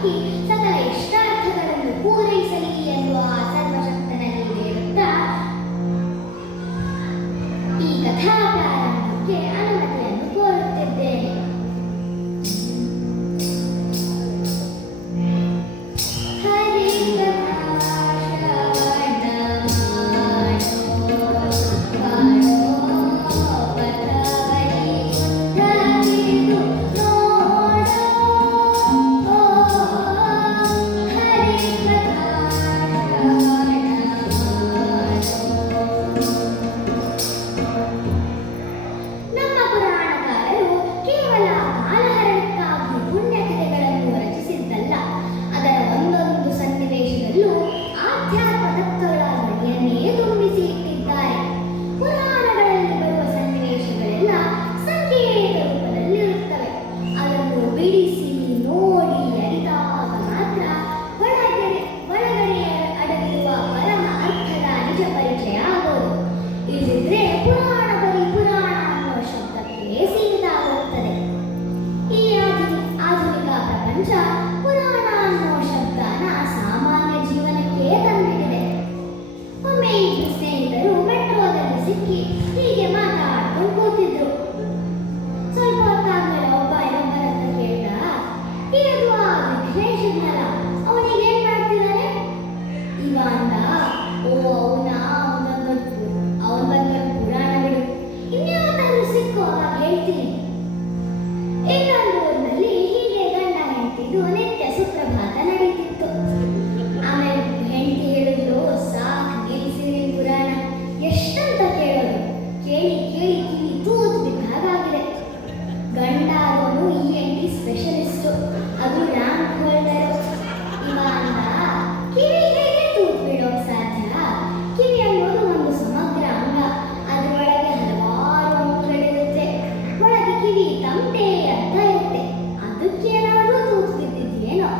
ಹಾಕಿ ಸಕಲ ಇಷ್ಟಾರ್ಥಗಳನ್ನು ಪೂರೈಸಲಿ ಎನ್ನುವ ಸರ್ವಶಕ್ತನಲ್ಲಿ ಬೇಡುತ್ತಾ ಈ ಕಥಾ ಪ್ರಾರಂಭಕ್ಕೆ ಅನುಮತಿಯನ್ನು ಕೋರುತ್ತಿದ್ದೇನೆ. ಪುರಾಣ ಅನ್ನೋ ಶಬ್ದನ ಸಾಮಾನ್ಯ ಜೀವನಕ್ಕೆ ತಂದಿದೆ. ಒಮ್ಮೆ ಇಬ್ಬರು ಸ್ನೇಹಿತರು ಮೆಟ್ರೋದಲ್ಲಿ ಸಿಕ್ಕಿ ಹೀಗೆ ಮಾತಾಡ್ಕೊಂಡು ಕೂತಿದ್ರು. ಸ್ವಲ್ಪ ಹೊತ್ತಾದ್ಮೇಲೆ ಒಬ್ಬ ಇನ್ನೊಬ್ಬರ ಹತ್ರ ಕೇಳ್ದ, ಇದು ಆ ವಿಘ್ನೇಶ್ ಇದ್ನಲ್ಲ, ಅವನಿಗೆ ಏನ್ ಮಾಡ್ತಿದ್ದಾನೆ? ಇವ ಅಂದ, ಓ ಅವನ ಬಗ್ಗೆ ಪುರಾಣ ಬಿಡು, ಇನ್ಯಾವತ್ತಾದ್ರೂ ಸಿಕ್ಕೋ ಅವಾಗ ಹೇಳ್ತೀನಿ. ಇನ್ನೊಂದು ಊರಿನಲ್ಲಿ ಹೀಗೆ ಗಂಡ ಹೆಂಡತಿದು ನಿತ್ಯ ಸುಪ್ರಭಾತ ನಡೀತಿತ್ತು. ಆಮೇಲೆ ಹೆಂಡತಿ ಹೇಳಿದ್ರು, ಸಾಕು ನಿಲ್ಲಿಸಿರಿ ಪುರಾಣ, ಎಷ್ಟಂತ ಕೇಳೋದು, ಕೇಳಿ ಕೇಳಿ ಕಿವಿ ತೂತು ಬಿದ್ದ ಹಾಗಾಗಿದೆ. ಗಂಡ ಆದವನು ಈ ಹೆಂಡತಿ ಸ್ಪೆಷಲಿಸ್ಟು, ಅದು ರ್ಯಾಂಕ್ ಹೋಲ್ಡರು. ಇವ ಅಂದ, ಕಿವಿ ಹೇಗೆ ತೂತು ಬಿಡೋಕ್ ಸಾಧ್ಯ? ಕಿವಿ ಅನ್ನೋದು ಒಂದು ಸಮಗ್ರ ಅಂಗ, ಅದರೊಳಗೆ ಹಲವಾರು ಅಂಗಗಳಿರುತ್ತೆ. ಒಳಗೆ ಕಿವಿ ತಮಟೆ ಅಂತ ಇರುತ್ತೆ, ಅದಕ್ಕೇನಾದ್ರೂ ತೂತು ಬಿದ್ದಿದ್ಯೇನೋ.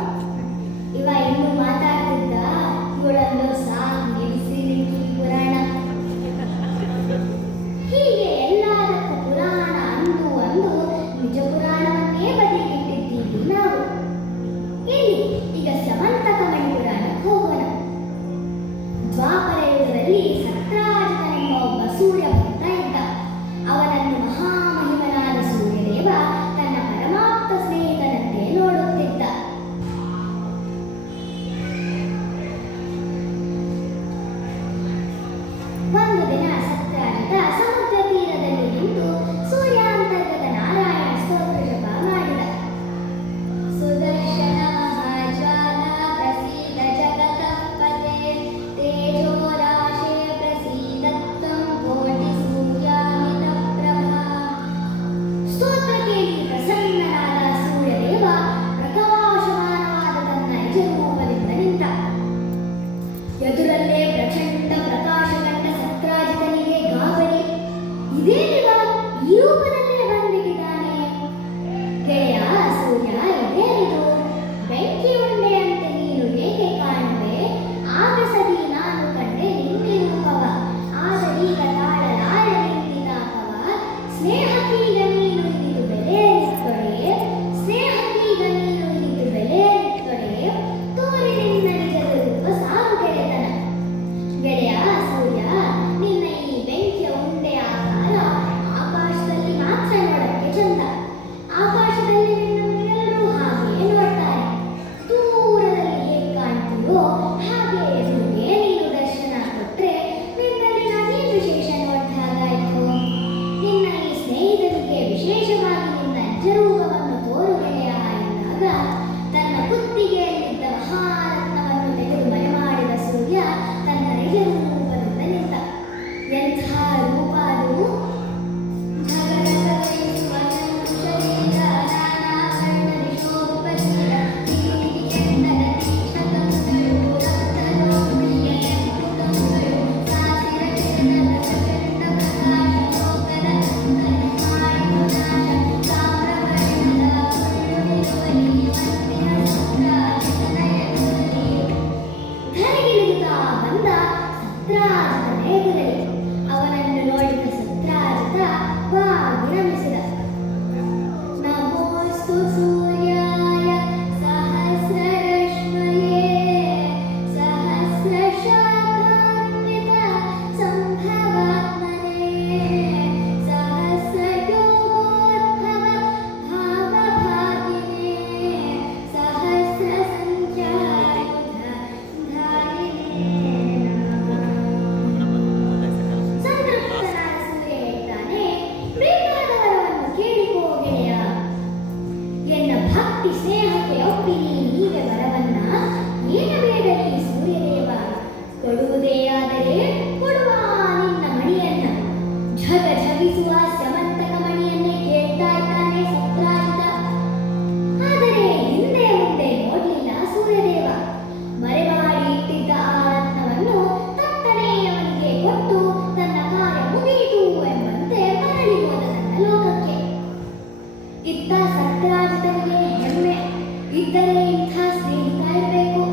ಇದ್ದರೆ ಇಂಥ ಸ್ನೇಹಿತ ಇರಬೇಕು.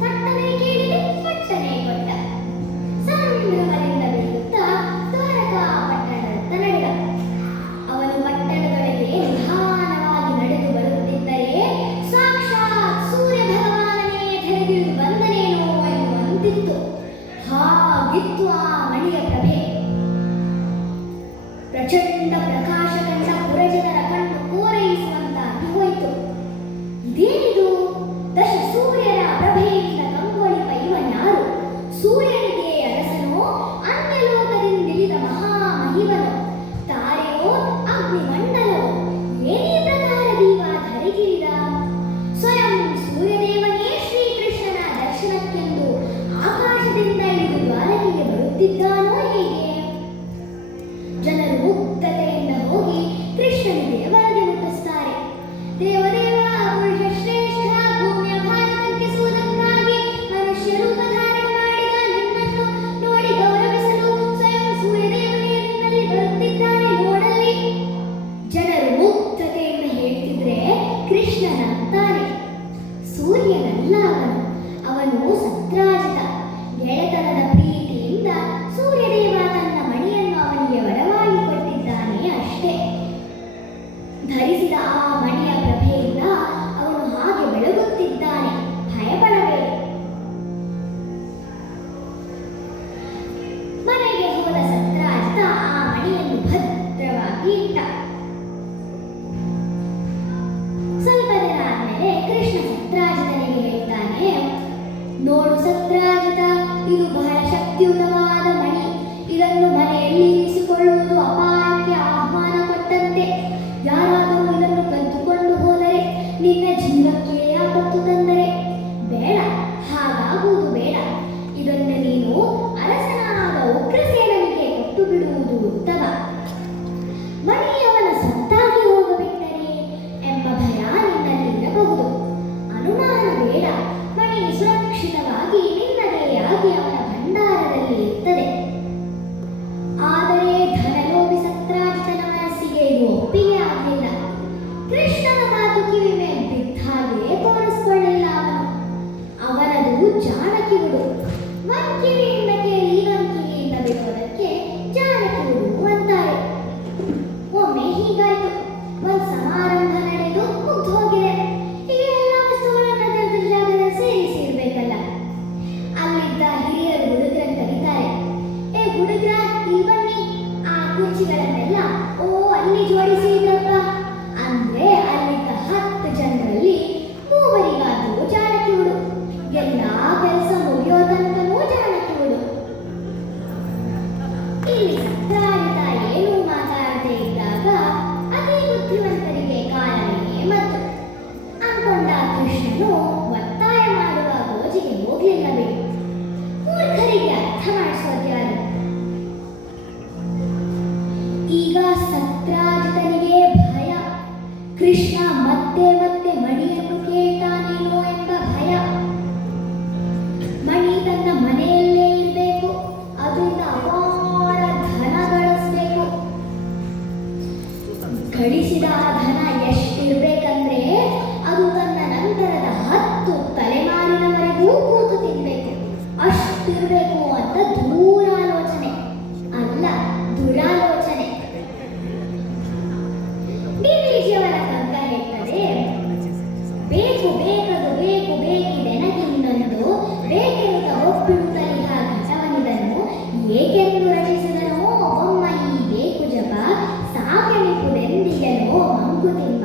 ತಟ್ಟನೆ ಕೇಳಿದೆ, ಪಟ್ಟನೆ ಕೊಟ್ಟ. ಸಂಭ್ರಮದಿಂದ ಬೀಳುತ್ತಾ ದ್ವಾರಕಾ ಪಟ್ಟಣದತ್ತ ನಡೆದ. ಅವನು ಪಟ್ಟಣದೊಳಗೆ ನಿಧಾನವಾಗಿ ನಡೆದು ಬರುತ್ತಿದ್ದರೆ ಸಾಕ್ಷಾತ್ ಸೂರ್ಯ ಭಗವಾನನೇ ಧರೆಗಿಳಿದು ಬಂದನೇನೋ ಎನ್ನುವಂತಿತ್ತು. ಹಾಗಿತ್ತು ಆ ಮಣಿಯ ಪ್ರಭೆ. ಪ್ರಚಂಡ ಪ್ರಕಾಶ ಕಂಡ ಪುರಜನರ ಕಣ್ಣು ಕೋರೈಸುವಂತಾಗಿ ಹೋಯಿತು. ಇದೇನಿದು? ದಶ ಸೂರ್ಯರ ಪ್ರಭೆಯಿಂದ ಕಂಗೊಳಿಪ ಇವನ್ಯಾರು? ಸೂರ್ಯನಿಗೆ ಅರಸನೋ, ಅನ್ಯಲೋಕದಿಂದಿಳಿದ ಮಹಾಮಹಿಮನೋ, ತಾರೆಯೋ, ಅಗ್ನಿಮಂಡಲವೋ? ಏನೇ ಪ್ರಕಾರ ದೀವ ಧರಿಗಿರಿದ? ಸ್ವಯಂ ಸೂರ್ಯದೇವನೇ ಶ್ರೀಕೃಷ್ಣನ ದರ್ಶನಕ್ಕೆಂದು ಆಕಾಶದಿಂದ ಇಳಿದು ದ್ವಾರಕೆಗೆ ಬರುತ್ತಿದ್ದಾನೋ ಹೇಗೆ? ಜನರು ಮುಕ್ತತೆಯಿಂದ ಹೋಗಿ ಕೃಷ್ಣನಿಗೆ ವರದಿ ಮುಟ್ಟಿಸ್ತಾರೆ. ದೇವದೇವ, ಪುರುಷ ಶ್ರೇಷ್ಠ, ಭೂಮಿಯ ಭಾರತಕ್ಕಿಸುವುದಕ್ಕಾಗಿ ಮನುಷ್ಯ ರೂಪ ಧಾರಣೆ ಮಾಡಿದ ನಿನ್ನನ್ನು ನೋಡಿ ಗೌರವಿಸಲು ಸ್ವಯಂ ಸೂರ್ಯದೇವನೇ ನಿನ್ನಲ್ಲಿ ಬರುತ್ತಿದ್ದಾನೆ ನೋಡಲಿ. ಜನರು ಮುಕ್ತತೆಯಿಂದ ಹೇಳ್ತಿದ್ರೆ ಕೃಷ್ಣನಂತಾನೆ, ಸೂರ್ಯನಲ್ಲ ಅವನು ಸತ್ರಾಜಿತ. ಗೆಳೆತನದ ಪ್ರೀತಿಯಿಂದ ಸೂರ್ಯದೇವ ತನ್ನ ಮಣಿಯನ್ನು ಅವನಿಗೆ ವರವಾಗಿ ಕೊಟ್ಟಿದ್ದಾನೆ ಅಷ್ಟೇ. ಧರಿಸಿದ ಆ ಮಣಿಯ ಪ್ರಭೆಯಿಂದ ಅವನು ಹಾಗೆ ಬೆಳಗುತ್ತಿದ್ದಾನೆ, ಭಯಪಡಬೇಡ. ಮನೆಗೆ ಹೋದ ಸತ್ರಾಜಿತ ಆ ಮಣಿಯನ್ನು ಭದ್ರವಾಗಿ ಇಟ್ಟ. ಸ್ವಲ್ಪ ದಿನ ಆದ್ಮೇಲೆ ಕೃಷ್ಣ ಸತ್ರಾಜಿತನಿಗೆ ಹೇಳ್ತಾನೆ, ನೋಡು ಸತ್ರಾಜಿತ, ಇದು ಬಹಳ ಶಕ್ತಿಯುತವಾದ ಮಣಿ. ಇದನ್ನು ಮನೆಯಲ್ಲಿ ಇರಿಸಿಕೊಳ್ಳುವುದು ಅಪಾಯಕ್ಕೆ ಆಹ್ವಾನ ಕೊಟ್ಟಂತೆ. ಯಾರಾದರೂ ಇದನ್ನು ಕದ್ದುಕೊಂಡು ಹೋದರೆ, ನಿನ್ನ ಜೀವಕ್ಕೆ ಆಪತ್ತು ತಂದರೆ ಬೇಡ, ಹಾಗಾಗುವುದು ಬೇಡ. ಇದನ್ನು ನೀನು ಅರಸನಾದ ಉಗ್ರಸೇನನಿಗೆ ಕೊಟ್ಟು ಬಿಡುವುದು ಉತ್ತಮ. ಮಣಿಯವನ ಸತ್ತಾಗಿ ಹೋಗಬಿಟ್ಟರೆ ಎಂಬ ಭಯ ನಿನ್ನಲ್ಲಿರಬಹುದು. ಅನುಮಾನ ಬೇಡ, ಮಣಿ ಸುರಕ್ಷಿತವಾಗಿ ನಿನ್ನದೇ ಆಗಿ ಅವನ ಭಂಡಾರದಲ್ಲಿ ಇರ್ತದೆ. ಆದರೆ ಧನಲೋಭಿ ಸತ್ರಾಜಿತನ ಮನಸ್ಸಿಗೆ ಇದು ಒಪ್ಪಿಗೆ ಆಗಲಿಲ್ಲ. ಕೃಷ್ಣನ ಮಾತು ಕಿವಿ ಮೇಲೆ ಬಿದ್ದ ಹಾಗೆ ತೋರಿಸ್ಕೊಳ್ಳಿಲ್ಲ ಅವನು. ಅವನದು ಜಾನಕಿ ಹುಡು. ವಂಕಿವಿಯಿಂದ ಕೇಳಿ ವಂಕಿವಿಯಿಂದ ಬಿಡೋದಕ್ಕೆ ಜಾನಕಿ ಹುಡು ಅಂತಾರೆ. ಒಮ್ಮೆ ಹೀಗಾಯ್ತು. ಒಂದು ಸಮಾರಂಭ ನಡೆದು ಮುಗ್ದು ಹೋಗಿದೆ. ಈಗ ಎಲ್ಲ ವಸ್ತುಗಳನ್ನ ತೆಗೆದ ಜಾಗದಲ್ಲಿ ಸೇರಿಸಿರ್ಬೇಕಲ್ಲ. ಅಲ್ಲಿದ್ದ ಹಿರಿಯರು ಹುಡುಗರನ್ನು ಕರೀತಾರೆ. ಏ ಹುಡುಗ್ರ, ಇಲ್ಲಿ ಬನ್ನಿ, ಆ ಕುರ್ಚಿಗಳನ್ನೆಲ್ಲ ಅಲ್ಲಿ ಜೋಡಿಸಿದ್ರಪ್ಪ ಅಂದ್ರೆ ಅಲ್ಲಿದ್ದ 10 ಜನರಲ್ಲಿ 3 ಜಾನಕಿ ಹುಡು. ಎಲ್ಲಾ ಕೆಲಸ ಮುಗಿಯೋ ತನಕನೂ ಜಾನಕಿ ಹುಡು. ಇಲ್ಲಿ ಸತ್ರಾಜಿತ ಏನೂ ಮಾತಾಡದೆ ಇದ್ದಾಗ ಅತಿ ಬುದ್ಧಿವಂತರಿಗೆ ಕಾಲವೇ ಮತ್ತು ಅನ್ಕೊಂಡ ಕೃಷ್ಣನು ಒತ್ತಾಯ ಮಾಡುವ ಗೋಜಿಗೆ ಹೋಗ್ಲಿಲ್ಲ ಬಿಡು. ಮೂರ್ಖರಿಗೆ ಅರ್ಥ ಮಾಡಿಸೋದು ಯಾರು? ಈಗ ಸತ್ರಾಜಿತನಿಗೆ ಭಯ. ಕೃಷ್ಣ ಮತ್ತೆ ಮತ್ತೆ ಮಣಿಯನ್ನು ಕೇಳ್ತಾನೇನೋ ಎಂಬ ಭಯ. ಮಣಿ ತನ್ನ ಮನೆಯಲ್ಲೇ ಇರಬೇಕು, ಅದರಿಂದ ಅಪಾರ ಧನ ಗಳಿಸಬೇಕು. ಗಳಿಸಿದ ಧನ ಎಷ್ಟಿರ್ಬೇಕಂದ್ರೆ ಅದು ತನ್ನ ನಂತರದ 10 ತಲೆಮಾರಿನವರೆಗೂ ಕೂತು ತಿನ್ಬೇಕು. ಅಷ್ಟಿರ್ಬೇಕು ಅಂತ ದೂರಾಲೋಚನೆ ಅಲ್ಲ, ದುರಾಲೋಚನೆ. ಡಿವಿಜಿಯವರ ಕಗ್ಗ ಹೇಳ್ತದೆ, ಬೇಕು ಬೇಕದು ಬೇಕು ಬೇಕಿದೆನಗಿನ್ನೊಂದು, ಬೇಕೆಂತ ಒಪ್ಪಿಡುತ್ತಲಿಹ ಘಟವನಿದನು, ಏಕೆಂದು ರಚಿಸಿದನೋ ಒಮ್ಮ ಈ ಬೇಕು ಜಪ, ಸಾಕೆನಿಪುದೆಂದಿಗೆನೋ ಮಂಕುತಿಮ್ಮ.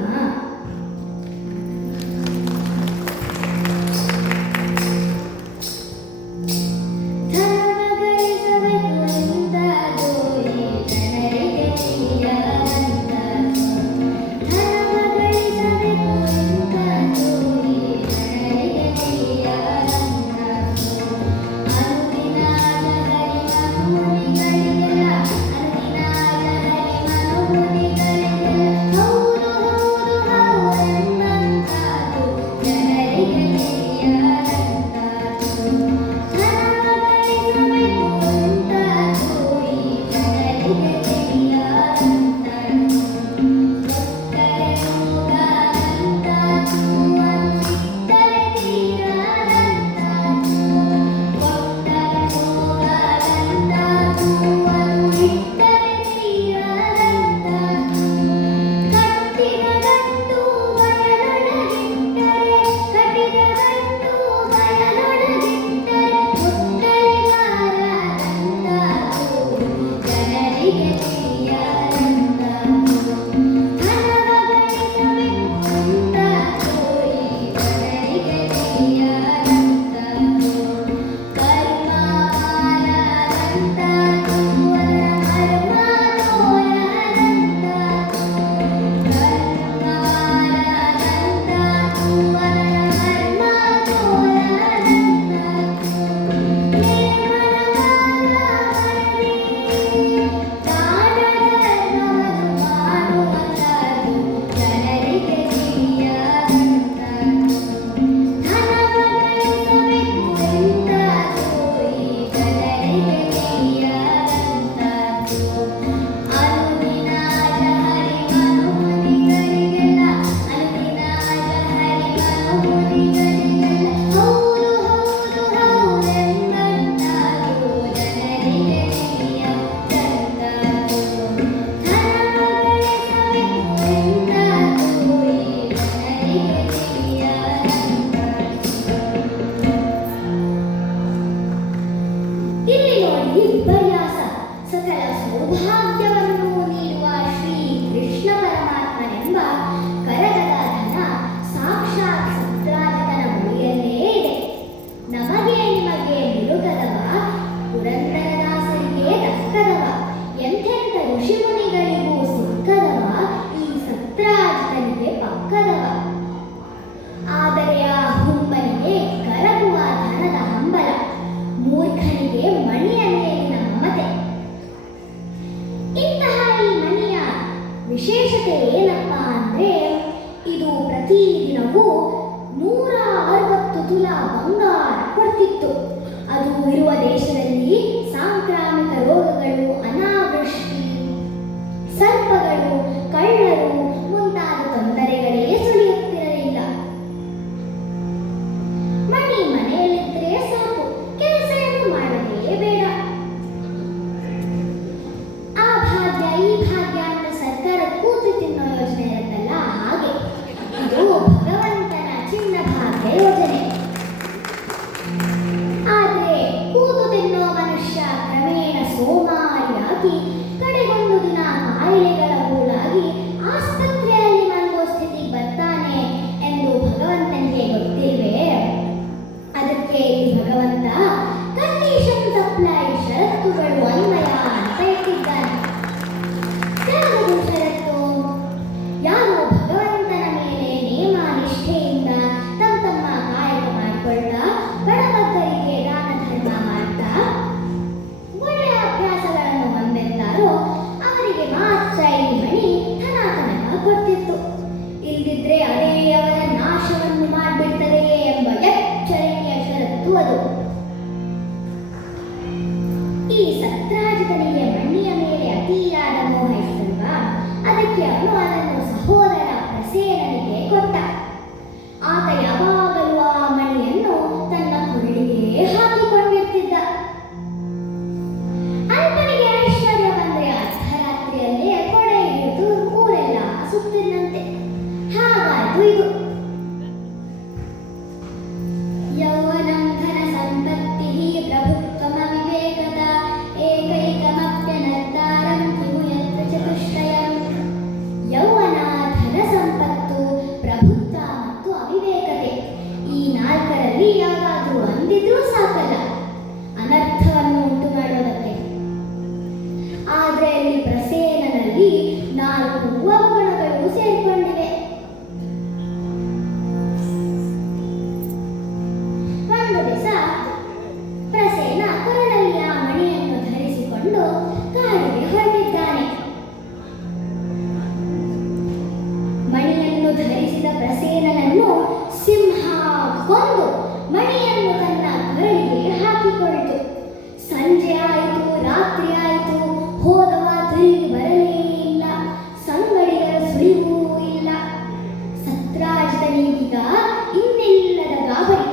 ತುಲಾ ಬಂಗಾರ ಕೊಡ್ತಿತ್ತು. ಅದು ಇರುವ ದೇಶದಲ್ಲಿ ಸಾಂಕ್ರಾಮಿಕ ರೋಗಗಳು, ಅನಾವೃಷ್ಟಿ, ಸರ್ಪಗಳು, ಕಳ್ಳರು ಮುಂತಾದ ತೊಂದರೆಗಳೇ ಸುಳಿಯುತ್ತಿರಲಿಲ್ಲ. ಮಣಿ ಮನೆಯಲ್ಲಿದ್ದರೆ ಸಾಕು, ಕೆಲಸ ಏನು ಮಾಡಲೇ ಬೇಡ. ಆ ಭಾಗ್ಯ ಈ ಭಾಗ್ಯ ಅಂತ ಸರ್ಕಾರ ಕೂತು ತಿನ್ನೋ ಯೋಜನೆ ಇರುತ್ತಲ್ಲ, ಹಾಗೆ ಇದು ಭಗವಂತನ ಚಿನ್ನ ಭಾಗ್ಯ ಯೋಜನೆ. ಆದ್ರೆ ಕೂತು ತಿನ್ನೋ ಮನುಷ್ಯ ಕ್ರಮೇಣ ಸೋಮಾರಿಯಾಗಿ ಕಡೆಗೊಂದು ದಿನ ಕಾಯಿಲೆಗಳ ಗೂಡಾಗಿ ಆಸ್ಪತ್ರೆಯಲ್ಲಿ ಮಲಗುವ ಸ್ಥಿತಿಗೆ ಬರ್ತಾನೆ ಎಂದು ಭಗವಂತನಿಗೆ ಗೊತ್ತಿಲ್ವೇ? ಅದಕ್ಕೆ ಈ ಭಗವಂತ ಕಂಡೀಷನ್ ಸಪ್ಲೈ, ಷರತ್ತುಗಳು ಅನ್ವಯ ಅಂತ ಇಟ್ಟಿದ್ದಾನೆ. ಯಾವುದು ಷರತ್ತು? ಯಾರು ಭಗವಂತನ ಮೇಲೆ ನೇಮ ನಿಷ್ಠೆಯಿಂದ ತಮ್ಮ ಕಾಯಕ ಮಾಡಿಕೊಳ್ತಾ ಬಡಬಗ್ಗರಿಗೆ ದಾನ ಧರ್ಮ ಮಾಡ್ತಾ ಒಳ್ಳೆಯ ಅಭ್ಯಾಸಗಳನ್ನು ಹೊಂದಿರ್ತಾರೋ ಅವರಿಗೆ ಮಾತ್ರ ಈ ಮಣಿ ಧನಾತನಕ ಕೊಡ್ತಿತ್ತು. ಇಲ್ದಿದ್ರೆ ಅದೇ ಅವರ ನಾಶವನ್ನು ಮಾಡಿಬಿಡ್ತದೆಯೇ ಎಂಬ ಎಚ್ಚರಿಕೆಯ ಷರತ್ತು ಅದು. ಈ ಸತ್ರಾಜಿತನಿಗೆ ಮಣ್ಣಿಯ ಮೇಲೆ ಅತಿಯಾದ ಮೋಹ ಇತ್ತಲ್ವಾ, ಅದಕ್ಕೆ ಅವನು ಅದನ್ನು ಸಹೋದರ ಪ್ರಸೇನನಿಗೆ ಕೊಟ್ಟ. ಆತ ಯಾವಾಗಲೂ ಆ ಮಣಿಯನ್ನು ತನ್ನ ಕೊರಳಿಗೆ ಹಾಕಿಕೊಂಡಿರ್ತಿದ್ದ. ಅಲ್ಪನಿಗೆ ಐಶ್ವರ್ಯ ಬಂದ್ರೆ ಅರ್ಧರಾತ್ರಿಯಲ್ಲೇ ಕೊಡೆ ಹಿಡಿದು ಊರೆಲ್ಲ ಸುತ್ತಿದ್ದಂತೆ. ಹಾಗಾಯ್ತು ಇದು. ಯೌವನಂ ಧನ ಸಂಪತ್ತಿ ಪ್ರಭುತ್ವಮ ವಿವೇಕದ ಏಕೈಕಮಪ್ಯನರ್ತಾರಂ ಕಿಮು ಯತ್ರ ಚತುಷ್ಟಯಂ. ಯೌವನ, ಧನ ಸಂಪತ್ತು, ಪ್ರಭುತ್ವ ಮತ್ತು ಅವಿವೇಕತೆ, ಈ ನಾಲ್ಕರಲ್ಲಿ ಯಾವಾದರೂ ಒಂದಿದ್ರೂ ಸಾಕಲ್ಲ ಅನರ್ಥವನ್ನು ಉಂಟು ಮಾಡೋದಕ್ಕೆ. ಆದ್ರೆ ಅಲ್ಲಿ ಪ್ರಸೇನನಲ್ಲಿ 4 ಅವಗುಣಗಳು ಸೇರಿಕೊಂಡಿವೆ. ಒಂದು ದಿವಸ ಪ್ರಸೇನ ಕೊರಳಲ್ಲಿ ಆ ಮಣಿಯನ್ನು ಧರಿಸಿಕೊಂಡು ಕಾಡಿಗೆ ಹೊರಟಿದ್ದಾನೆ. ಮಣಿಯನ್ನು ಧರಿಸಿದ ಪ್ರಸೇನನನ್ನು ಸಿಂಹ ಕೊಂದು ಮಣಿಯನ್ನು ತನ್ನ ಕೊರಳಿಗೆ ಹಾಕಿಕೊಳ್ತು. ಸಂಜೆ ಆಯಿತು, ರಾತ್ರಿ ಆಯಿತು, ಹೋದವ ತಿರುಗಿ ಬರಲೇ ಇಲ್ಲ, ಸಂಗಡಿಗರ ಸುಳಿವೂ ಇಲ್ಲ. ಸತ್ರಾಜಿತನಿಗೀಗ ಇನ್ನಿಲ್ಲದ ಗಾಬರಿ.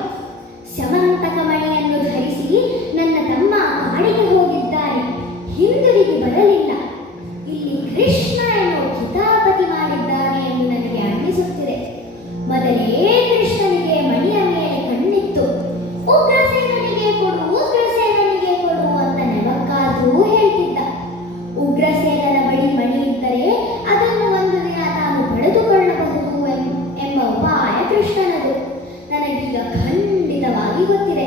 ಶಮಂತಕ ಮಣಿಯನ್ನು ಧರಿಸಿ ನನ್ನ ತಮ್ಮ ಕಾಡಿಗೆ ಹೋಗಿದ್ದಾನೆ, ಹಿಂದಿರುಗಿ ಬರಲಿಲ್ಲ. ಇಲ್ಲಿ ಕೃಷ್ಣ ಏನೋ ಕಿತಾಪತಿ ಮಾಡಿದ್ದಾನೆ ಎಂದು ನನಗೆ ಅನ್ನಿಸುತ್ತಿದೆ. ಮೊದಲೇ ಕೃಷ್ಣನಿಗೆ ಮಣಿಯ ಮೇಲೆ ಕಣ್ಣಿತ್ತು. ಉಗ್ರಸೇನನಿಗೆ ಕೊಡು, ಉಗ್ರಸೇನನಿಗೆ ಕೊಡು ಅಂತ ನೆವಕ್ಕಾದ್ರೂ ಹೇಳ್ತಿದ್ದ. ಉಗ್ರಸೇನನ ಬಳಿ ಮಣಿ ಇದ್ದರೆ ಅದನ್ನು ಒಂದು ದಿನ ತಾನು ಪಡೆದುಕೊಳ್ಳಬಹುದು ಎಂಬ ಉಪಾಯ ಕೃಷ್ಣನದು. ನನಗೀಗ ಖಂಡಿತವಾಗಿ ಗೊತ್ತಿದೆ.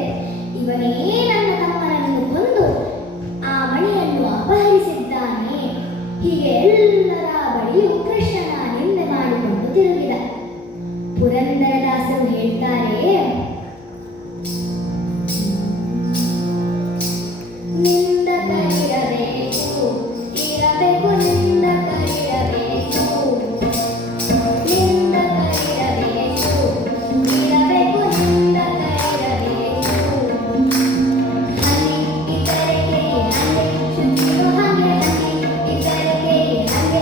ಇವನೇ ನನ್ನ ತಮ್ಮನನ್ನು ಕೊಂದು ಆ ಮಣಿಯನ್ನು ಅಪಹರಿಸಿದ್ದಾನೆ. ಹೀಗೆ ಎಲ್ಲರ ಬಳಿಯೂ ಕೃಷ್ಣನ ನಿಂದೆ ಮಾಡಿಕೊಂಡು ತಿರುಗಿದ. ಪುರಂದರದಾಸರು ಹೇಳ್ತಾರೆ, ನಿಂದಕರಿರಬೇಕು, ಇರಬೇಕು ನಿಂದಕರಿರಬೇಕು, ನಿಂದಕರಿರಬೇಕು, ಇರಬೇಕು ನಿಂದಕರಿರಬೇಕು. ಹನಿ ಇತರರಿಗೆ ಹಂಗೆ ಶುಚಿಯೋ ಹಂಗೆ, ಹನಿ ಇತರರಿಗೆ ಹಂಗೆ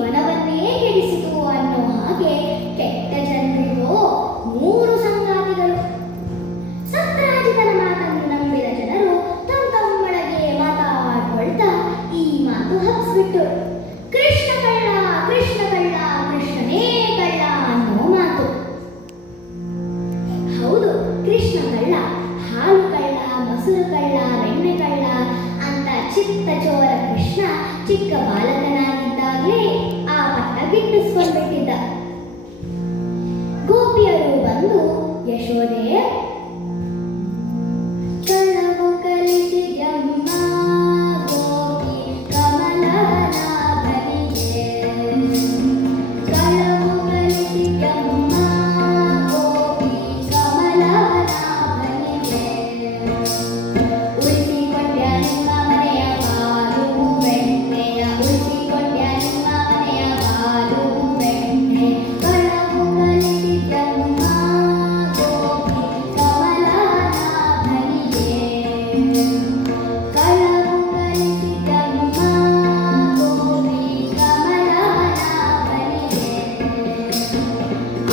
ವನವನ್ನೇ ಕೆಡಿಸಿತು ಅನ್ನೋ ಹಾಗೆ ಕೆಟ್ಟ ಜನರಿಗೂ 3 ಸಂಗಾತಿಗಳು. ಸತ್ರಾಜಿತನ ಮಾತನ್ನು ನಂಬಿದ ಜನರು ತಮ್ಮೊಳಗೆ ಮಾತಾಡ್ಕೊಳ್ತಾ ಈ ಮಾತು ಹಬ್ಬಿಸ್ಬಿಟ್ರು. ಕೃಷ್ಣ ಕಳ್ಳ, ಕೃಷ್ಣ ಕಳ್ಳ, ಕೃಷ್ಣನೇ ಕಳ್ಳ ಅನ್ನೋ ಮಾತು. ಹೌದು, ಕೃಷ್ಣ ಕಳ್ಳ. ಹಾಲು ಕಳ್ಳ, ಮೊಸರು ಕಳ್ಳ, ಬೆಣ್ಣೆ ಕಳ್ಳ ಅಂತ ಚಿತ್ತ ಚೋರ ಕೃಷ್ಣ ಚಿಕ್ಕ ಬಾಲಕನಾಗಿದ್ದಾಗಲೇ ಆ ಪಟ್ಟ ಗಿಟ್ಟಿಸ್ಕೊಂಡ್ಬಿಟ್ಟಿದ್ದ. ಗೋಪಿಯರು ಬಂದು, ಯಶೋದೆ, ಕಳ್ಳವು ಕಲಿಸಿದ್ಯಮ್ಮ ಗೋಪಿ ಕಮಲನಾಭನಿಗೆ, ಕಳ್ಳವು ಕಲಿಸಿದ್ಯಮ್ಮ ಗೋಪಿ ಕಮಲನಾಭನಿಗೆ, ಉಳಿಸಿಕೊಂಡ್ಯ ನಿಮ್ಮ ಮನೆಯ ಹಾಲು ಬೆಣ್ಣೆಯ, ಉಳಿಸಿಕೊಂಡ್ಯ ನಿಮ್ಮ ಮನೆಯ ಹಾಲು ಬೆಣ್ಣೆ, ಕಳ್ಳವು ಕಲಿಸಿದ್ಯಮ್ಮ ಗೋಪಿ ಕಮಲನಾಭನಿಗೆ, ಕಳ್ಳವು ಕಲಿಸಿದ್ಯಮ್ಮ ಗೋಪಿ ಕಮಲನಾಭನಿಗೆ.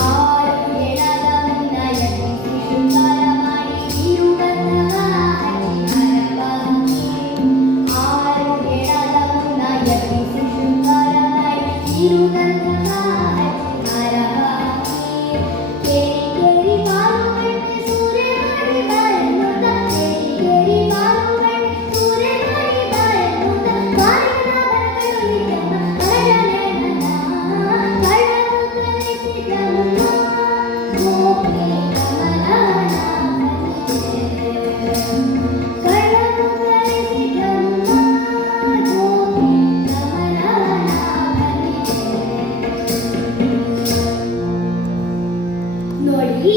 ಆರು ಎಳದ ಮುನ್ನ ಎಬ್ಬಿಸಿ ಶೃಂಗಾರ ಮಾಡಿ ತಿರುಗಂಧವ ಹಚ್ಚಿ ಹರವಾಗಿ, ಆರು ಎಳದ ಮುನ್ನ ಎಬ್ಬಿಸಿ ಶೃಂಗಾರ ಮಾಡಿ ತಿರುಗಂಧವ ಹಚ್ಚಿ ಹರವಾಗಿ, ಕೇರಿ ಕೇರಿ ಬಾಲು ಗಂಟೆ ಸೂರೆ ಮಾಡಿ ಬಾಯನ್ನುತ್ತ, ಕೇರಿ ಕೇರಿ ಬಾಲು ಗಂಟೆ ಸೂರೆ ಮಾಡಿ ಬಾಯನ್ನುತ್ತ, ಬಾರಿನ ಬರಗಳಿದ್ದಮ್ಮ ಕರಜನೇನನ, ಕಳ್ಳವು ಕಲಿಸಿದಮ್ಮ ಗೋಪಿ ಕಮಲನಾಭನಿಗೆ, ಕಳ್ಳವು ಕಲಿಸಿದಮ್ಮ ಗೋಪಿ ಕಮಲನಾಭನಿಗೆ. ನೋಡಿ,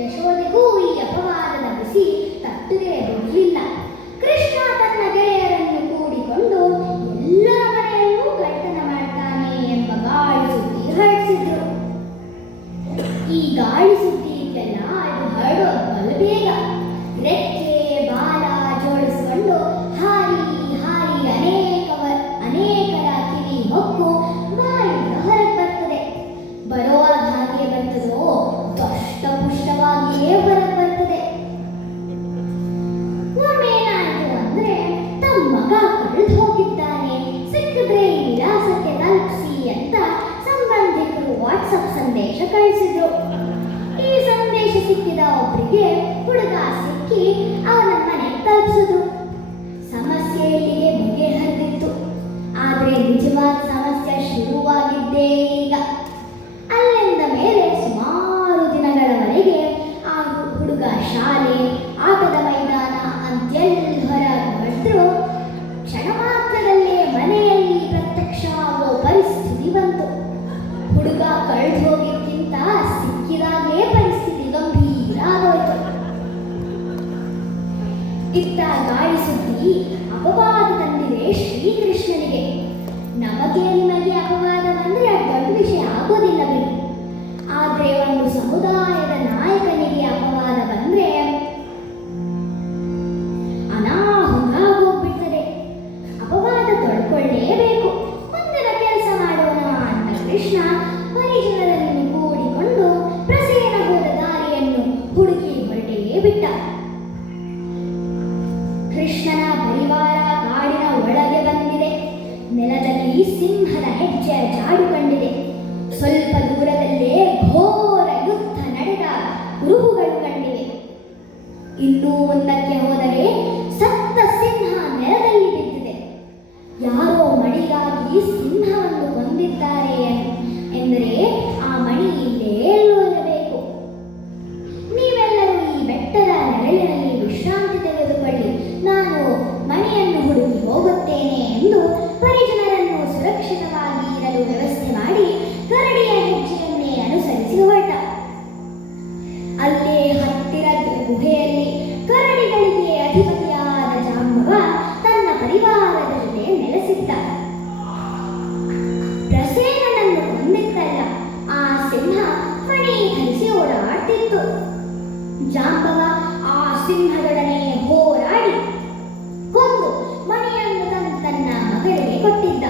ಯಶೋದೆಗೂ ಈ ಅಪವಾದದ ಬಿಸಿ ತಟ್ಟುಗೆ ಬಿಡಲಿಲ್ಲ. ಕೃಷ್ಣ ತನ್ನ ಗೆಳೆಯರನ್ನು ಕೂಡಿಕೊಂಡು ಎಲ್ಲರ ಮನೆಯಲ್ಲೂ ಕಳ್ಳತನ ಮಾಡ್ತಾನೆ ಎಂಬ ಗಾಳಿ ಸುದ್ದಿ ಹರಡಿಸಿದ್ರು. ಈ ಗಾಳಿ ಸುದ್ದಿ ಇದ್ದೆಲ್ಲ ಅದು ಹರಡೋದು ಬಲು ಬೇಗ. ರೆಕ್ಕೆ ಬಾಲ ಜೋಡಿಸಿಕೊಂಡು ಹಾರಿ ಹಾರಿ ಅನೇಕರ ಕಿವಿ ಹೊಕ್ಕು ಬಾಯಿಂದ ಹೊರಗೆ ಬರ್ತದೆ. ಬರುವಾಗ ಹಾಗೆ ಬರ್ತದೋ ದಷ್ಟಪುಷ್ಟವಾಗಿಯೇ ಹೊರಗೆ ಬರ್ತದೆ. ಒಮ್ಮೇನಾಯ್ತು ಅಂದ್ರೆ, ತಮ್ಮ ಮಗ ಕಳೆದು ಹೋಗಿದ್ದಾನೆ, ಸಿಕ್ಕಿದ್ರೆ ಈ ವಿಳಾಸಕ್ಕೆ ತಲುಪಿಸಿ ಅಂತ ಸಂಬಂಧಿಕರು ವಾಟ್ಸಪ್ ಸಂದೇಶ ಕಳಿಸಿದ್ರು. ಈ ಸಂದೇಶ ಸಿಕ್ಕಿದ ಒಬ್ಬರಿಗೆ ಹುಡುಗ ಸಿಕ್ಕಿ ಅವನ ಮನೆಗೆ ತಲುಪಿಸಿದ್ರು. ಸಮಸ್ಯೆ ಇಲ್ಲಿಗೆ ಬಗೆಹರಿದಿತ್ತು. ಆದ್ರೆ ನಿಜವಾದ ಸಮಸ್ಯೆ ಶುರುವಾಗಿದ್ದೇ ಈಗ. ಅಲ್ಲಿಂದ ಮೇಲೆ ಸುಮಾರು ದಿನಗಳವರೆಗೆ ಆ ಹುಡುಗ ಶಾಲೆ, ಆಟದ ಮೈದಾನ ಅಂತೆಲ್ಲ ಹೊರಟರು. ಕ್ಷಣ ಮಾತ್ರದಲ್ಲೇ ಮನೆಯಲ್ಲಿ ಪ್ರತ್ಯಕ್ಷ ಆಗೋ ಪರಿಸ್ಥಿತಿ ಬಂತು. ಹುಡುಗ ಕಳೆದು ಹೋಗಿದ್ಕಿಂತ ಸಿಕ್ಕಿದಾಗಲೇ ಪರಿಸ್ಥಿತಿ ಗಂಭೀರ ಆಗೋಯ್ತು. ಇತ್ತ ಗಾಳಿ ಸುದ್ದಿ ಅಪವಾದ ತಂದಿದೆ ಶ್ರೀಕೃಷ್ಣನಿಗೆ. ನಮಗೆ ನಿಮಗೆ ಅಪವಾದ ಬಂದ್ರೆ ಅದು ದೊಡ್ಡ ವಿಷಯ ಆಗೋದಿಲ್ಲ ಬಿಡಿ. ಆದ್ರೆ ಒಂದು ಸಮುದಾಯದ ನಾಯಕನಿಗೆ ಅಪವಾದ ಬಂದ್ರೆ ಅನಾಹುತ ಹೋಗ್ಬಿಡ್ತದೆ. ಅಪವಾದ ತೊಡ್ಕೊಳ್ಳೇಬೇಕು. ಮುಂದಿನ ಕೆಲಸ ಮಾಡೋಣ ಅಂತ ಕೃಷ್ಣ ಪರಿಜನರನ್ನು ಕೂಡಿಕೊಂಡು ಪ್ರಸೇನ ಹೋದ ದಾರಿಯನ್ನು ಹುಡುಕಿ ಹೊರಟೇ ಬಿಟ್ಟ. ಕೃಷ್ಣನ ಪರಿವಾರ ಕಾಡಿನ ಒಳಗೆ ಬಂದಿದೆ. ನೆಲದಲ್ಲಿ ಸಿಂಹದ ಹೆಜ್ಜೆ ಜಾಡು ಕಂಡಿದೆ. ಸ್ವಲ್ಪ ದೂರದಲ್ಲೇ ಘೋರ ಯುದ್ಧ ನಡೆದ ಕುರುಹುಗಳು ಕಂಡಿವೆ. ಇನ್ನೂ ಮುಂದಕ್ಕೆ ಹೋದರೆ ಸತ್ತ ಸಿಂಹ ನೆಲದಲ್ಲಿ ಬಿದ್ದಿದೆ. ಯಾರೋ ಮಣಿಗಾಗಿ ಸಿಂಹವನ್ನು ಕೊಂದಿದ್ದಾರೆ ಎಂದರೆ ಆ ಮಣಿ ಇಲ್ಲೇ ಎಲ್ಲೋ ಇರಬೇಕು. ನೀವೆಲ್ಲರೂ ಈ ಬೆಟ್ಟದ ನೆರಳಿನಲ್ಲಿ ವಿಶ್ರಾಂತಿ ತೆಗೆದುಕೊಳ್ಳಿ, ನಾನು ಮಣಿಯನ್ನು ಹುಡುಕಿ ಹೋಗುತ್ತೇನೆ ಎಂದು ಪರಿಜನರನ್ನು ಸುರಕ್ಷಿತವಾಗಿ ಇರಲು ವ್ಯವಸ್ಥೆ ಮಾಡಿ ಕರಡಿಯ ಹೆಜ್ಜೆಯನ್ನೇ ಅನುಸರಿಸಿ ಹೊರಟ. ಅಲ್ಲೇ ಹತ್ತಿರದ ಗುಹೆಯಲ್ಲಿ ಕರಡಿಗಳಿಗೆ ಅಧಿಪತಿಯಾದ ಜಾಂಬವ ತನ್ನ ಪರಿವಾರದ ಜೊತೆ ನೆಲೆಸಿದ್ದ. ಪ್ರಸೇನನನ್ನು ಕೊಂದಿತ್ತಲ್ಲ, ಆ ಸಿಂಹ ಮಣಿ ಧರಿಸಿ ಓಡಾಡ್ತಿತ್ತು. ಜಾಂಬವ ಆ ಸಿಂಹದೊಡನೆ ಹೋರಾಡಿ ಕೊಂದು ಮಣಿಯನ್ನು ತನ್ನ ಮಗಳಿಗೆ ಕೊಟ್ಟಿದ್ದ.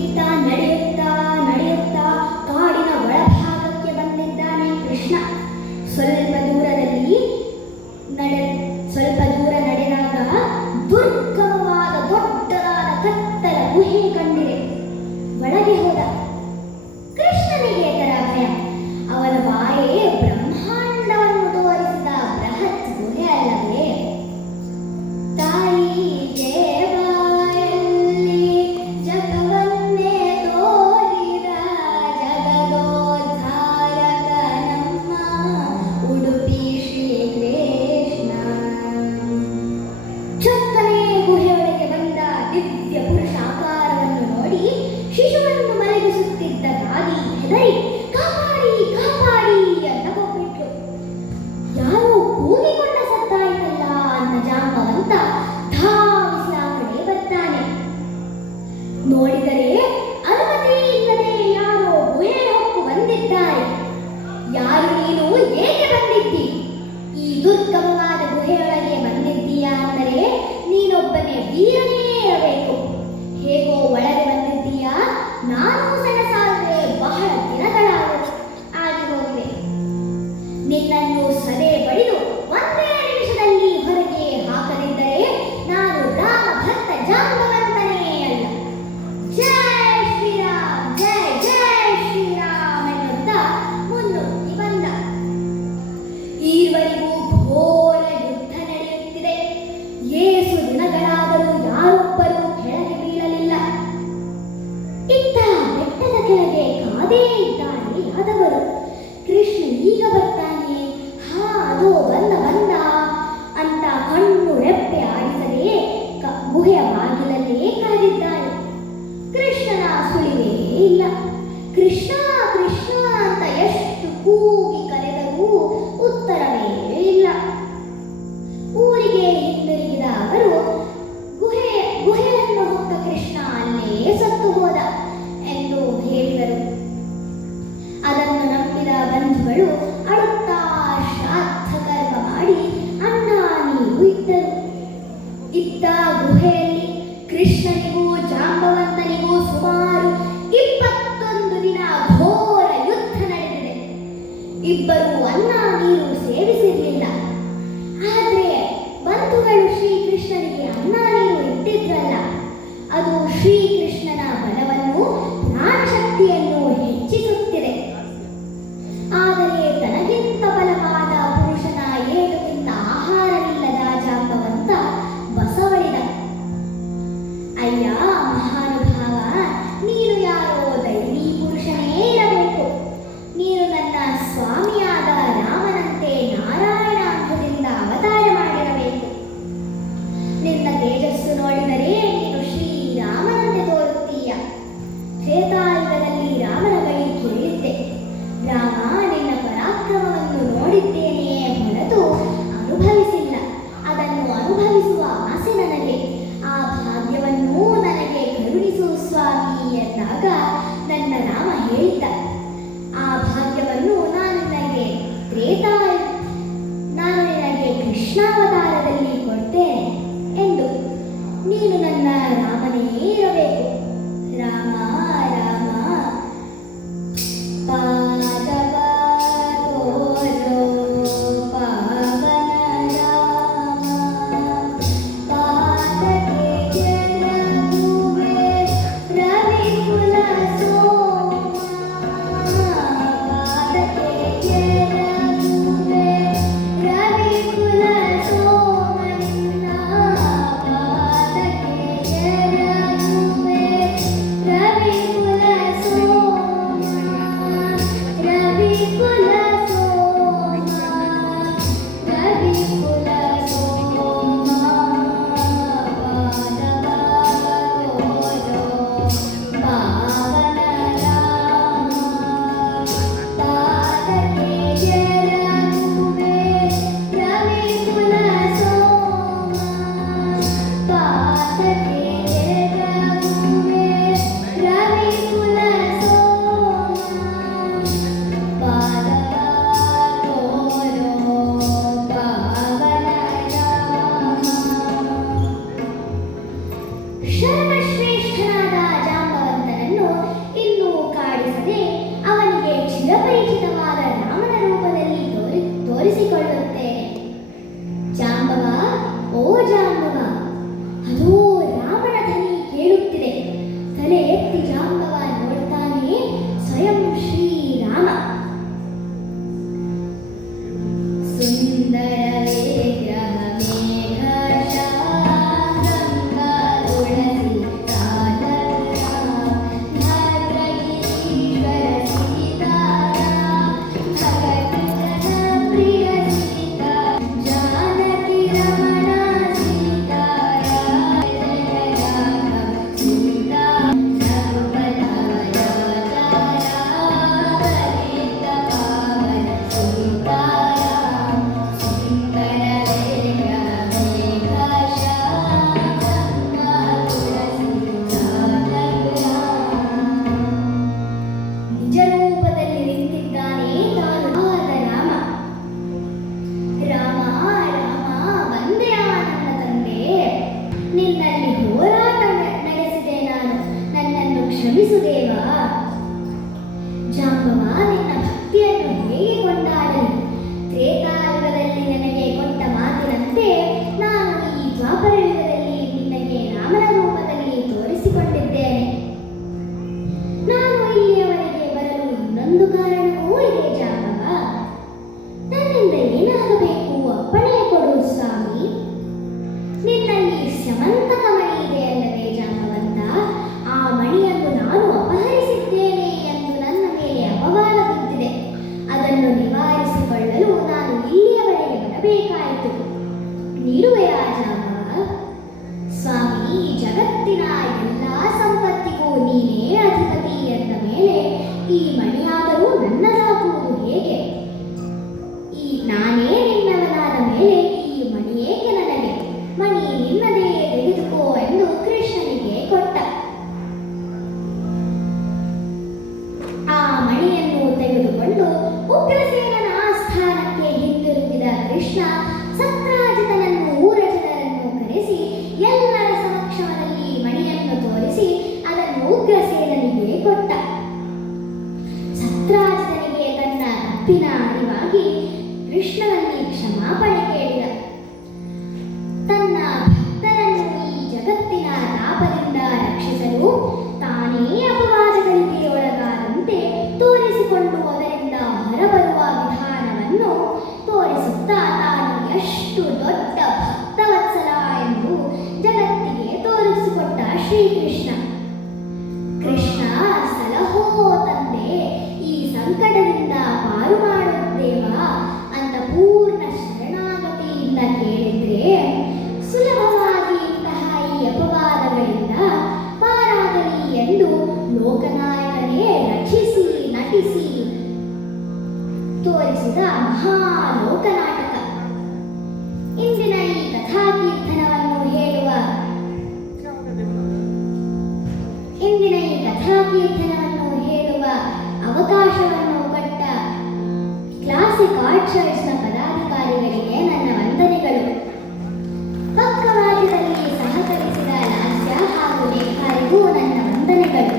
ಇತ್ತ ನಡೆಯುತ್ತಾ ನಡೆಯುತ್ತಾ ಕಾಡಿನ ಒಳಭಾಗಕ್ಕೆ ಬಂದಿದ್ದಾನೆ ಕೃಷ್ಣ. ಸ್ವಲ್ಪ ದೂರ ನಡೆದಾಗ ದುರ್ಗಮವಾದ ದೊಡ್ಡದಾದ ಕತ್ತಲ ಗುಹೆ ಕಂಡಿದೆ. ಒಳಗೆ ಹೋದ. ಕೃಷ್ಣನಿಗೆ ಇದರ ಭಯ. ಅವನ ಬಾಯೇ ಬ್ರಹ್ಮಾಂಡವನ್ನು ತೋರಿಸಿದ ಬೃಹತ್ ಗುಹೆ ಅಲ್ಲವೇ. ತಾಯಿಗೆ ಬಾಯಲ್ಲಿ ಜಗವನ್ನೇ ತೋರಿದ ಜಗದೋದ್ಧಾರಕ ನಮ್ಮ ಉಡುಪಿ ಶ್ರೀಕೃಷ್ಣ. ಚೊಕ್ಕನೆ ಗುಹೆಯೊಳಗೆ ಬಂದ ದಿವ್ಯ ಪುರುಷ ಆಕಾರವನ್ನು ನೋಡಿ ಶಿಶುವನ್ನು ಮಲಗಿಸುತ್ತಿದ್ದ ದಾದಿ ಹೆದರಿ ಕಾಪಾಡಿ ಕಾಪಾಡಿ ಅಂತ ಹೋಗ್ಬಿಟ್ರು. ಯಾರೋ ಕೂಗಿಕೊಂಡ ಸತ್ತಾಯ್ತಲ್ಲ ಅನ್ನ ಜಾಂಬವಂತ ಧಾವಿಸಿ ಆ ಕಡೆ ಬರ್ತಾನೆ. ನೋಡಿದರೆ ಅನುಮತಿ ಇಲ್ಲದೆ ಯಾರೋ ಗುಹೆ ಹೊಕ್ಕು ಬಂದಿದ್ದಾರೆ. ಯಾರು ನೀನು, ಏಕೆ ಬಂದಿದ್ದಿ? ಈ ದುರ್ಗಮವಾದ ಗುಹೆಯೊಳಗೆ ಬಂದಿದ್ದೀಯಾ ಅಂದರೆ ನೀನೊಬ್ಬನೇ ವೀರನೇ ಇರಬೇಕು. ಹೇಗೋ ಒಳಗೆ ಬಂದಿದ್ದೀಯಾ? ನಾನು ಸೆಣಸಾದರೆ ಬಹಳ ದಿನಗಳಾಗಿ ಹೋಗಿವೆ. ನಿನ್ನನ್ನು ಸದೆ ಬಡಿದು ಒಂದೇ ನಿಮಿಷದಲ್ಲಿ ಹೊರಗೆ ಹಾಕದಿದ್ದರೆ ನಾನು ರಾಮ ಭಕ್ತ ಜಾಂಬವಂತನೇ ಅಲ್ಲ. ಜಯ ಶ್ರೀರಾಮ್, ಜಯ ಜಯ ಶ್ರೀರಾಮ್ ಎನ್ನುತ್ತಾ ಮುನ್ನುಗ್ಗಿ ಬಂದ. ಈವರೆಗೂ ಘೋರ ಯುದ್ಧ ನಡೆಯುತ್ತಿದೆ. ಏಸು ದಿನಗಳಾದರೂ ಯಾರೊಬ್ಬರೂ ಕೆಳಗೆ ಬೀಳಲಿಲ್ಲ. ಇತ್ತ ಬೆಟ್ಟದ ಕೆಳಗೆ ಕಾದೇ ಇದ್ದಾರೆ ಯಾದವರು. ಕೃಷ್ಣ ಈಗ ಬರ್ತಾನೆ, ಹಾ ಅದೋ ಬಂದ ಬಂದ ಅಂತ ಕಣ್ಣು ರೆಪ್ಪೆ ಆಡಿಸದೆ ಗುಹೆಯ ಬಾಗಿಲಲ್ಲೇ ಕಾದಿದ್ದಾರೆ. ಕೃಷ್ಣನ ಸುಳಿವೇ ಇಲ್ಲ. ಕೃಷ್ಣ ಕೃಷ್ಣ ಅಂತ ಎಷ್ಟು ಕೂಗಿ ಕರೆದರೂ ಉತ್ತರವೇ ಇಲ್ಲ. ಊರಿಗೆ ಹಿಂದಿರುಗಿದ ಅವರು ಗುಹೆಯನ್ನು ಹೊತ್ತ ಕೃಷ್ಣ ಅಲ್ಲೇ ಸತ್ತು ಹೋದ ಎಂದು ಹೇಳಿದರು. ಅದನ್ನು ನಂಬಿದ ಬಂಧುಗಳು ಅಳುತ್ತಾ ಶ್ರಾದ್ದ ಕರ್ಮ ಮಾಡಿ ಅನ್ನ ನೀರು ಇಟ್ಟರು. ಇತ್ತ ಗುಹೆಯಲ್ಲಿ ಕೃಷ್ಣನಿಗೂ ಜಾಂಬವಂತನಿಗೂ ಸುಮಾರು 21 ದಿನ ಘೋರ ಯುದ್ಧ ನಡೆದಿದೆ. ಇಬ್ಬರು ಅನ್ನ ನೀರು ಸೇವಿಸಿರಲಿಲ್ಲ. ಆದರೆ ಬಂಧುಗಳು ಶ್ರೀಕೃಷ್ಣನಿಗೆ ಅನ್ನ ನೀರು ಇಟ್ಟಿದ್ರಲ್ಲ, ಅದು ಶ್ರೀಕೃಷ್ಣನ ಬಲವನ್ನು ಪ್ರಾಣಶಕ್ತಿಯನ್ನು ಹೆಚ್ಚಿಸುತ್ತಿದೆ. ಆದರೆ ತನಗಿಂತ ಬಲವಾದ ಪುರುಷನ ಏಟುಗಿಂತ ಆಹಾರವಿಲ್ಲದ ಜಾಂಬವಂತ ಬಸವಳಿದ. ಅಯ್ಯ ಮಹಾನುಭಾವ, ನೀನು ಯಾರೋ ದೈವೀ ಪುರುಷನೇ ಇರಬೇಕು. ನೀನು ನನ್ನ ಸ್ವಾಮಿಯಾದ ರಾಮನಂತೆ ನಾರಾಯಣಾಂಶದಿಂದ ಅವತಾರ ಮಾಡಿರಬೇಕು. ನಿನ್ನ ತೇಜಸ್ಸು ನೋಡಿದರೆ ನೀನು ಶ್ರೀರಾಮನಂತೆ ತೋರುತ್ತೀಯ. ತ್ರೇತಾಯುಗದಲ್ಲಿ ರಾಮನ ಬಳಿ ಕೇಳಿದ್ದೆ, ರಾಮ ನಿನ್ನ ಪರಾಕ್ರಮವನ್ನು ನೋಡಿದ್ದೇನೆಯೇ ಹೊರತು ಅನುಭವಿಸಿಲ್ಲ. ಅದನ್ನು ಅನುಭವಿಸುವ ಆಸೆ ನನಗೆ. ಆ ಭಾಗ್ಯವನ್ನು ನನಗೆ ಕರುಣಿಸು ಸ್ವಾಮಿ ಎಂದಾಗ ನನ್ನ ರಾಮ ಹೇಳಿದ್ದ, ಆ ಭಾಗ್ಯವನ್ನು ನಾನು ನಿನಗೆ ಕೃಷ್ಣಾವತಾರದಲ್ಲಿ ಕೊಡ್ತೇನೆ ಎಂದು. ನೀನು ನನ್ನ ರಾಮನೇ ಇರಬೇಕು. ರಾಮ ರಾಮ ಪಾದವ ತೋರೋ ಪಾವನ ರಾಮ, ಪಾದಕ್ಕೆ ಜಲಗುವೆ ರವಿಕುಲ ಸೋಮ, ಪಾದಕ್ಕೆ ಜಲಗುವೆ ರವಿಕುಲ ಸೋಮ, ನಿನ್ನ ಪಾದಕ್ಕೆ ಜಲಗುವೆ ರವಿಕುಲ ಸೋಮ, ರವಿಕುಲ ಸೋಮ, ರವಿಕುಲ ಸೋಮ, ಪಾದವ ತೋರೋ ಪಾವನ ದೇವ. ಜಾಂಬವ, ನಿನ್ನ ಭಕ್ತಿಯನ್ನು ಹೇಗೆ ಕೊಂಡಾಡಲಿ? ತ್ರೇತಾಯುಗದಲ್ಲಿ ನನಗೆ ಕೊಟ್ಟ ಮಾತಿನಂತೆ ನಾನು ಈ ದ್ವಾಪರ ಯುಗದಲ್ಲಿ ನಿನಗೆ ರಾಮನ ರೂಪದಲ್ಲಿ ತೋರಿಸಿಕೊಂಡಿದ್ದೇನೆ. ನಾನು ಇಲ್ಲಿಯವರೆಗೆ ಬರಲು ಇನ್ನೊಂದು ಕಾರಣವೂ ಇದೆ ಜಾಂಬವ. ನನ್ನಿಂದ ಏನಾಗಬೇಕು ಅಪ್ಪಣೆ ಕೊಡು ಸ್ವಾಮಿ. ನಿನ್ನಲ್ಲಿ ಸ್ಯಮಂತಕ ಮಣಿ ಇದೆ ಅಲ್ಲವೇ ಜಾಂಬವಂತ? ಆ ಮಣಿಯನ್ನು ನಾನು ಅಪಹರಿಸಿದ್ದೇನೆ ಎಂದು ನನ್ನ ಮೇಲೆ ಅಪವಾದ ಬಿದ್ದಿದೆ. ಅದನ್ನು ನಿವಾರಿಸಿಕೊಳ್ಳಲು ನಾನು ಇಲ್ಲಿಯವರೆಗೆ ಬರಬೇಕಾಯಿತು. ನೀಡುವೆಯಾ ಜಾಂಬವ? ಸ್ವಾಮಿ, ಈ ಜಗತ್ತಿನ ಎಲ್ಲ ಸಂಪತ್ತಿಗೂ ನೀನೇ ಅಧಿಪತಿ ಎಂದ ಮೇಲೆ ಈ ಮಣಿಯಾದರೂ ನನ್ನದಾಗುವುದು ಹೇಗೆ? ನಾನೇ ನಿನ್ನವನಾದ ಮೇಲೆ ಈ ಮಣಿ ಏಕೆ ನನಗೆ? ಮಣಿ ನಿನ್ನದೇ, ತೆಗೆದುಕೋ ಎಂದು ಕೃಷ್ಣನಿಗೆ ಕೊಟ್ಟ. ಆ ಮಣಿಯನ್ನು ತೆಗೆದುಕೊಂಡು ಉಗ್ರಸೇನನ ಆಸ್ಥಾನಕ್ಕೆ ಹಿಂದಿರುಗಿದ ಕೃಷ್ಣ ಸತ್ರಾಜಿತನನ್ನು ಊರ ಜನರನ್ನು ಕರೆಸಿ ಎಲ್ಲರ ಸಮಕ್ಷಮದಲ್ಲಿ ಮಣಿಯನ್ನು ತೋರಿಸಿ ಅದನ್ನು ಉಗ್ರಸೇನನಿಗೆ ಕೊಟ್ಟ. ಸತ್ರಾಜಿತನಿಗೆ ತನ್ನ ತಪ್ಪಿನ ಅರಿವಾಗಿ ಕೃಷ್ಣನಲ್ಲಿ ಕ್ಷಮಾಪಣೆ ಕೇಳಿದ. ತನ್ನ ಭಕ್ತರನ್ನು ಈ ಜಗತ್ತಿನ ತಾಪದಿಂದ ರಕ್ಷಿಸಲು ತಾನೇ ಅಪವಾದಗಳಿಗೆ ಒಳಗಾದಂತೆ ತೋರಿಸಿಕೊಂಡು ಅದರಿಂದ ಹೊರಬರುವ ವಿಧಾನವನ್ನು ತೋರಿಸುತ್ತಾ ತಾನು ಎಷ್ಟು ದೊಡ್ಡ ಭಕ್ತವತ್ಸಲ ಎಂದು ಜಗತ್ತಿಗೆ ತೋರಿಸಿಕೊಟ್ಟ ಶ್ರೀಕೃಷ್ಣ. ಕೃಷ್ಣ, ಸಲಹೋ ತಂದೆ, ಈ ಸಂಕಟದಿಂದ ಪಾರು ಮಾಡುತ್ತೇವ ಅಂತ ಪೂರ್ಣ ಶರಣಾಗತಿಯಿಂದ ಕೇಳಿದ್ರೆ ಸುಲಭವಾಗಿ ಇಂತಹ ಈ ಅಪವಾದಗಳಿಂದ ಪಾರಾಗಲಿ ಎಂದು ಲೋಕನಾಯಕನೇ ರಚಿಸಿ ನಟಿಸಿ ತೋರಿಸಿದ ಮಹಾಲೋಕನಾಟಕ. ಇಂದಿನ ಈ ಕಥಾಕೀರ್ತನವನ್ನು ಹೇಳುವ ಅವಕಾಶವನ್ನು ಕೊಟ್ಟ ಕ್ಲಾಸಿಕ್ ಆರ್ಚರ್ಸ್ನ ಪದಾಧಿಕಾರಿಗಳಿಗೆ ನನ್ನ ವಂದನೆಗಳು. ಪಕ್ಕವಾದ್ಯದಲ್ಲಿ ಸಹಕರಿಸಿದ ಲಾಸ್ಯ ಹಾಗೂ ಲೇಖಾರಿಗೂ ನನ್ನ ವಂದನೆಗಳು.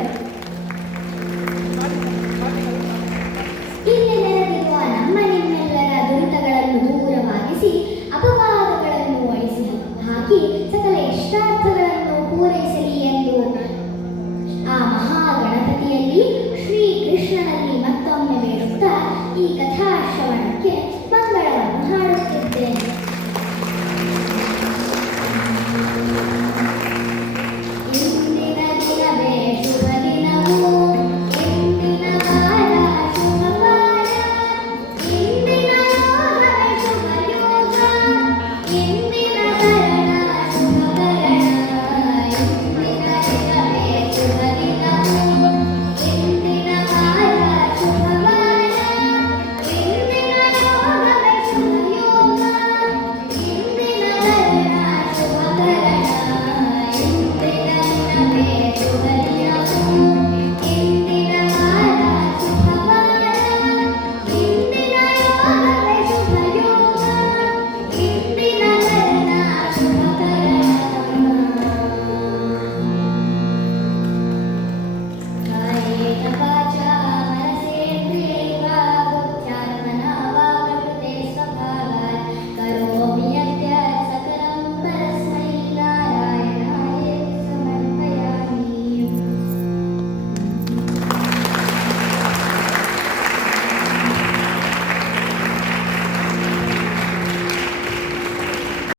ಇಲ್ಲಿ ನೆರೆದಿರುವ ನಮ್ಮ ನಿಮ್ಮೆಲ್ಲರ ದುರಿತಗಳನ್ನು ದೂರವಾಗಿಸಿ ಅಪವಾದಗಳನ್ನು ಅಳಿಸಿ ಹಾಕಿ ಸಕಲ ಇಷ್ಟಾರ್ಥಗಳನ್ನು ಪೂರೈಸಲಿ ಎಂದು ಆ ಮಹಾಗಣಪತಿಯಲ್ಲಿ ಶ್ರೀ ಕೃಷ್ಣನಲ್ಲಿ ಮತ್ತೊಮ್ಮೆ ಬೇಡುತ್ತಾ ಈ ಕಥಾಶ್ರವಣ